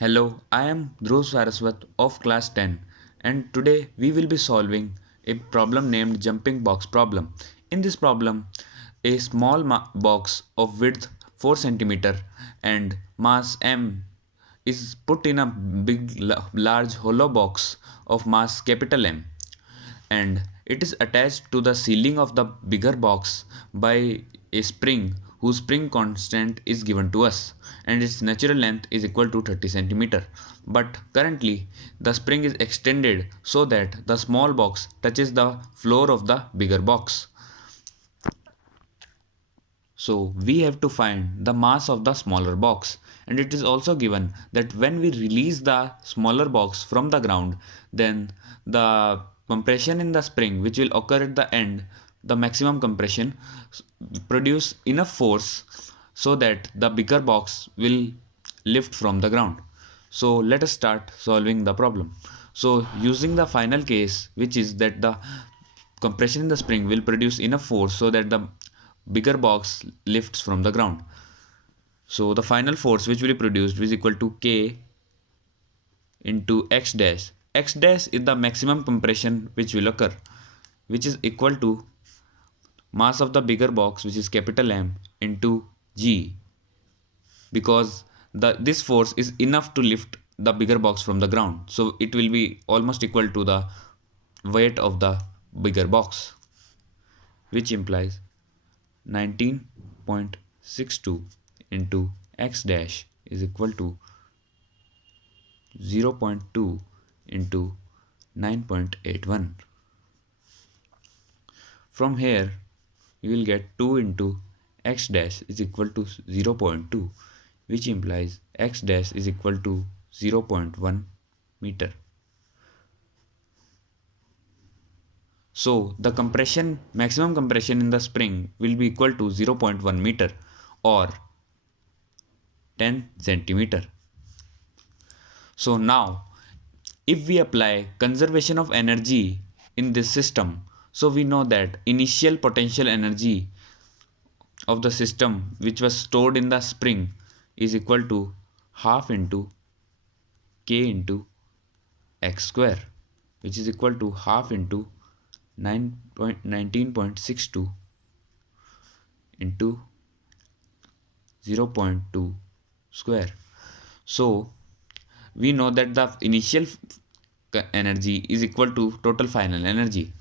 Hello, I am Dhruv Saraswat of class 10 and today we will be solving a problem named jumping box problem. In this problem, a small box of width 4 centimeter and mass m is put in a large hollow box of mass capital M, and it is attached to the ceiling of the bigger box by a spring whose spring constant is given to us, and its natural length is equal to 30 centimeter. But currently the spring is extended so that the small box touches the floor of the bigger box. So we have to find the mass of the smaller box, and it is also given that when we release the smaller box from the ground, then the compression in the spring which will occur at the end, the maximum compression, produce enough force so that the bigger box will lift from the ground. So let us start solving the problem. So using the final case, which is that the compression in the spring will produce enough force so that the bigger box lifts from the ground. So the final force which will be produced is equal to K into X dash. X dash is the maximum compression which will occur, which is equal to mass of the bigger box, which is capital M, into G, because this force is enough to lift the bigger box from the ground. So it will be almost equal to the weight of the bigger box, which implies 19.62 into x dash is equal to 0.2 into 9.81. From here you will get 2 into x dash is equal to 0.2, which implies x dash is equal to 0.1 meter. So the maximum compression in the spring will be equal to 0.1 meter or 10 centimeter. So now if we apply conservation of energy in this system, so we know that initial potential energy of the system which was stored in the spring is equal to half into K into x square, which is equal to half into 19.62 into 0.2 square. So we know that the initial energy is equal to total final energy.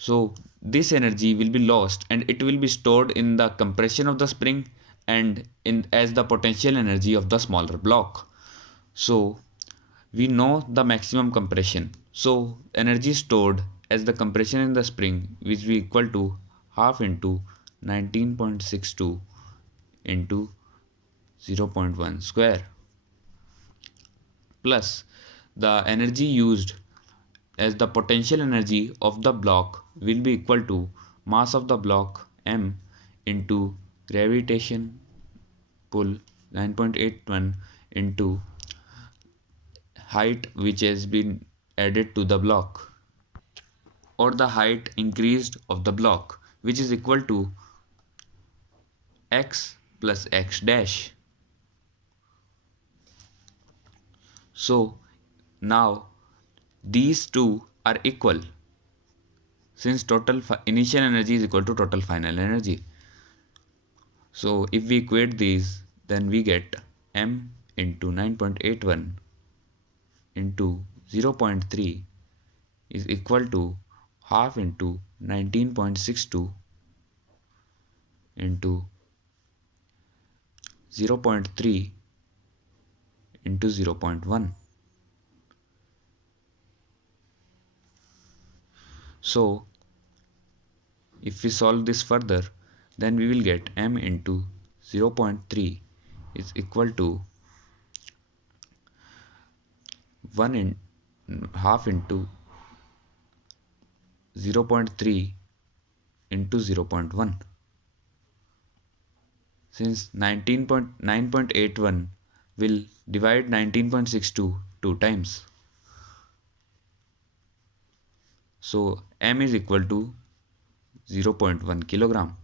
So this energy will be lost and it will be stored in the compression of the spring and in as the potential energy of the smaller block. So we know the maximum compression. So energy stored as the compression in the spring which will be equal to half into 19.62 into 0.1 square plus the energy used as the potential energy of the block will be equal to mass of the block m into gravitation pull 9.81 into height which has been added to the block, or the height increased of the block, which is equal to x plus x dash. So now these two are equal since total initial energy is equal to total final energy. So if we equate these, then we get m into 9.81 into 0.3 is equal to half into 19.62 into 0.3 into 0.1. So if we solve this further, then we will get m into 0.3 is equal to 1 in half into 0.3 into 0.1. Since 19.9.81 will divide 19.62 two times. So m is equal to 0.1 kilogram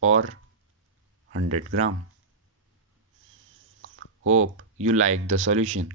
or 100 gram. Hope you like the solution.